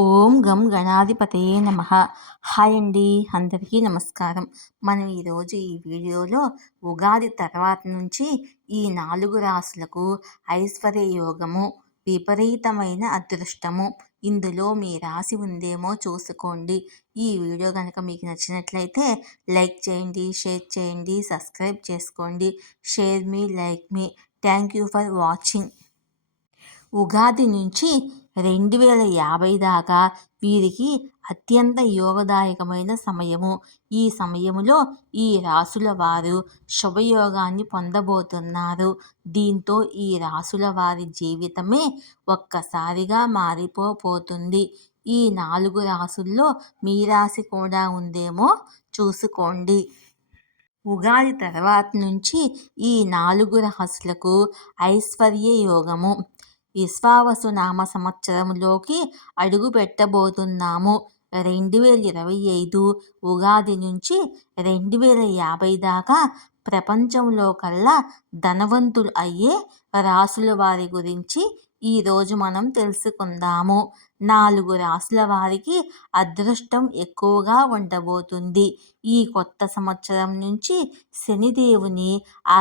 ఓం గం గణాధిపతయే నమః. హాయ్ అండి, అందరికీ నమస్కారం. మనం ఈరోజు ఈ వీడియోలో ఉగాది తర్వాత నుంచి ఈ 4 రాశులకు ఐశ్వర్య యోగము, విపరీతమైన అదృష్టము, ఇందులో మీ రాశి ఉందేమో చూసుకోండి. ఈ వీడియో కనుక మీకు నచ్చినట్లయితే లైక్ చేయండి, షేర్ చేయండి, సబ్స్క్రైబ్ చేసుకోండి. Share me, like me. Thank you for watching. Ugadi నుంచి 2050 దాకా వీరికి అత్యంత యోగదాయకమైన సమయము. ఈ సమయములో ఈ రాసుల వారు శుభయోగాన్ని పొందబోతున్నారు. దీంతో ఈ రాసుల వారి జీవితమే ఒక్కసారిగా మారిపోతుంది. ఈ 4 రాసుల్లో మీ రాశి కూడా ఉందేమో చూసుకోండి. ఉగాది తర్వాత నుంచి ఈ 4 రాశులకు ఐశ్వర్య యోగము. విశ్వావసు నామ సంవత్సరంలోకి అడుగు పెట్టబోతున్నాము. 2025 ఉగాది నుంచి 2050 దాకా ప్రపంచంలో కల్లా ధనవంతులు అయ్యే రాసుల వారి గురించి ఈరోజు మనం తెలుసుకుందాము. 4 రాసుల వారికి అదృష్టం ఎక్కువగా ఉండబోతుంది. ఈ కొత్త సంవత్సరం నుంచి శనిదేవుని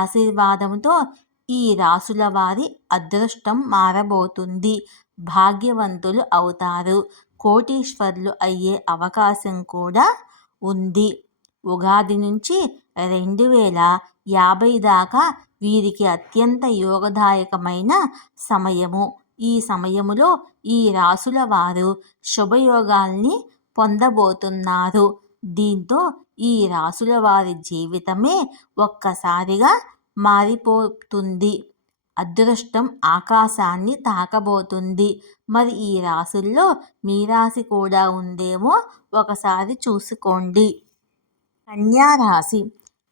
ఆశీర్వాదంతో ఈ రాసుల వారి అదృష్టం మారబోతుంది. భాగ్యవంతులు అవుతారు. కోటీశ్వర్లు అయ్యే అవకాశం కూడా ఉంది. ఉగాది నుంచి 2050 దాకా వీరికి అత్యంత యోగదాయకమైన సమయము. ఈ సమయములో ఈ రాసుల వారు శుభయోగాల్ని పొందబోతున్నారు. దీంతో ఈ రాసుల వారి జీవితమే ఒక్కసారిగా మారిపోతుంది. అదృష్టం ఆకాశాన్ని తాకబోతుంది. మరి ఈ రాశుల్లో మీ రాశి కూడా ఉందేమో ఒకసారి చూసుకోండి. కన్యారాశి.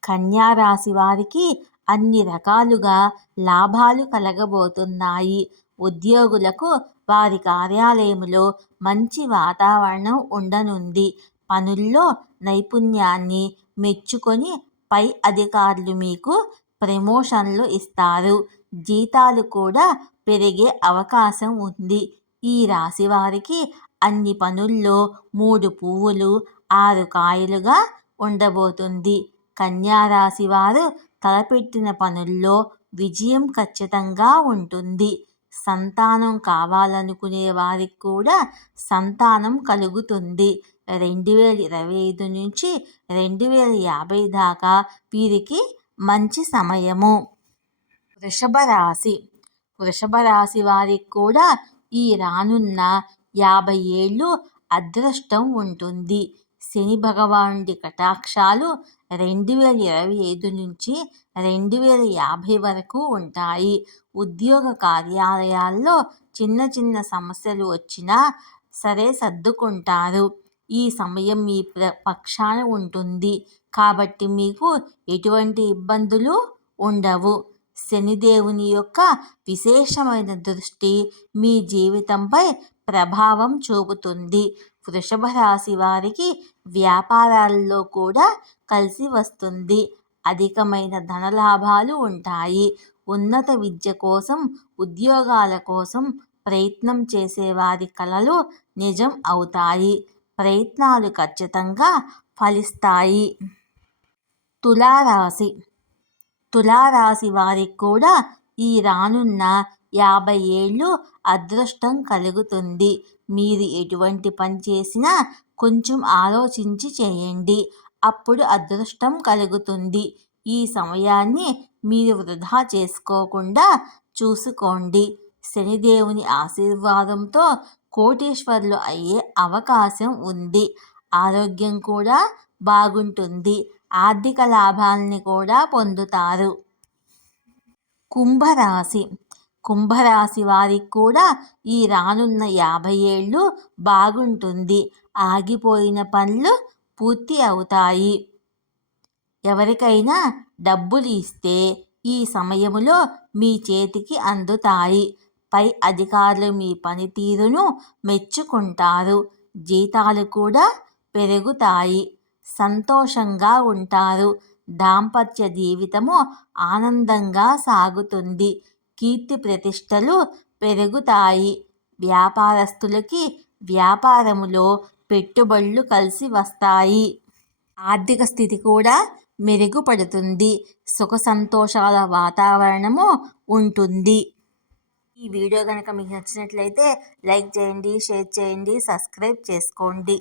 కన్యారాశి వారికి అన్ని రకాలుగా లాభాలు కలగబోతున్నాయి. ఉద్యోగులకు వారి కార్యాలయంలో మంచి వాతావరణం ఉండనుంది. పనుల్లో నైపుణ్యాన్ని మెచ్చుకొని పై అధికారులు మీకు ప్రమోషన్లు ఇస్తారు. జీతాలు కూడా పెరిగే అవకాశం ఉంది. ఈ రాశి వారికి అన్ని పనుల్లో 3 పువ్వులు 6 కాయలుగా ఉండబోతుంది. కన్యారాశి వారు తలపెట్టిన పనుల్లో విజయం ఖచ్చితంగా ఉంటుంది. సంతానం కావాలనుకునే వారికి కూడా సంతానం కలుగుతుంది. 2025 నుంచి 2050 దాకా వీరికి మంచి సమయము. వృషభ రాశి. వృషభ రాశి వారికి కూడా ఈ రానున్న 50 ఏళ్ళు అదృష్టం ఉంటుంది. శని భగవానుడి కటాక్షాలు 2025 నుంచి 2050 వరకు ఉంటాయి. ఉద్యోగ కార్యాలయాల్లో చిన్న చిన్న సమస్యలు వచ్చినా సరే సర్దుకుంటారు. ఈ సమయం మీ పక్షాన ఉంటుంది కాబట్టి మీకు ఎటువంటి ఇబ్బందులు ఉండవు. శనిదేవుని యొక్క విశేషమైన దృష్టి మీ జీవితంపై ప్రభావం చూపుతుంది. వృషభ రాశి వారికి వ్యాపారాల్లో కూడా కలిసి వస్తుంది. అధికమైన ధనలాభాలు ఉంటాయి. ఉన్నత విద్య కోసం, ఉద్యోగాల కోసం ప్రయత్నం చేసేవారి కలలు నిజం అవుతాయి. ప్రయత్నాలు ఖచ్చితంగా ఫలిస్తాయి. తులారాశి. తులారాశి వారికి కూడా ఈ రానున్న 50 ఏళ్ళు అదృష్టం కలుగుతుంది. మీరు ఎటువంటి పని చేసినా కొంచెం ఆలోచించి చేయండి. అప్పుడు అదృష్టం కలుగుతుంది. ఈ సమయాన్ని మీరు వృధా చేసుకోకుండా చూసుకోండి. శనిదేవుని ఆశీర్వాదంతో కోటీశ్వర్లు అయ్యే అవకాశం ఉంది. ఆరోగ్యం కూడా బాగుంటుంది. ఆర్థిక లాభాల్ని కూడా పొందుతారు. కుంభరాశి. కుంభరాశి వారికి కూడా ఈ రానున్న 50 ఏళ్ళు బాగుంటుంది. ఆగిపోయిన పనులు పూర్తి అవుతాయి. ఎవరికైనా డబ్బులు ఇస్తే ఈ సమయములో మీ చేతికి అందుతాయి. పై అధికారులు మీ పనితీరును మెచ్చుకుంటారు. జీతాలు కూడా పెరుగుతాయి. సంతోషంగా ఉంటారు. దాంపత్య జీవితము ఆనందంగా సాగుతుంది. కీర్తి ప్రతిష్టలు పెరుగుతాయి. వ్యాపారస్తులకి వ్యాపారములో పెట్టుబడులు కలిసి వస్తాయి. ఆర్థిక స్థితి కూడా మెరుగుపడుతుంది. సుఖ సంతోషాల వాతావరణము ఉంటుంది. ఈ వీడియో కనుక మీకు నచ్చినట్లయితే లైక్ చేయండి, షేర్ చేయండి, సబ్స్క్రైబ్ చేసుకోండి.